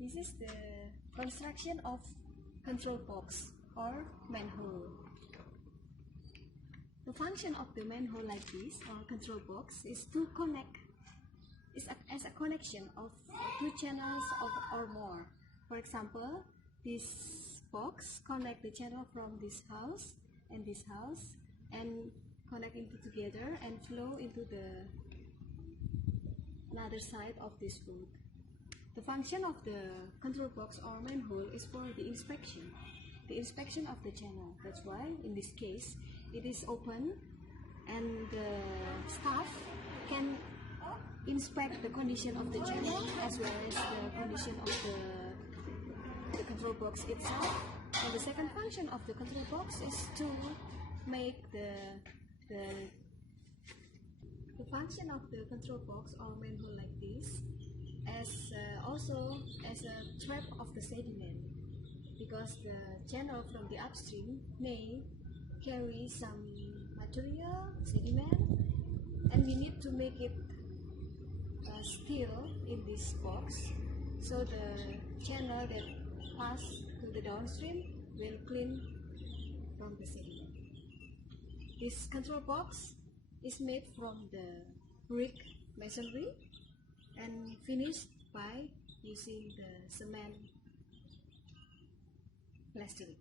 This is the construction of control box or manhole. The function of the manhole like this or control box is to connect, as a connection of two channels or more. For example, this box connect the channel from this house and connect into together and flow into the another side of this road. The function of the control box or manhole is for the inspection of the channel. That's why in this case it is open and the staff can inspect the condition of the channel as well as the condition of the control box itself. And the second function of the control box is to make the function of the control box or manhole like this as also as a trap of the sediment, because the channel from the upstream may carry some material, sediment, and we need to make it still in this box, so the channel that pass to the downstream will clean from the sediment. This control box is made from the brick masonry and finished by using the cement plastering.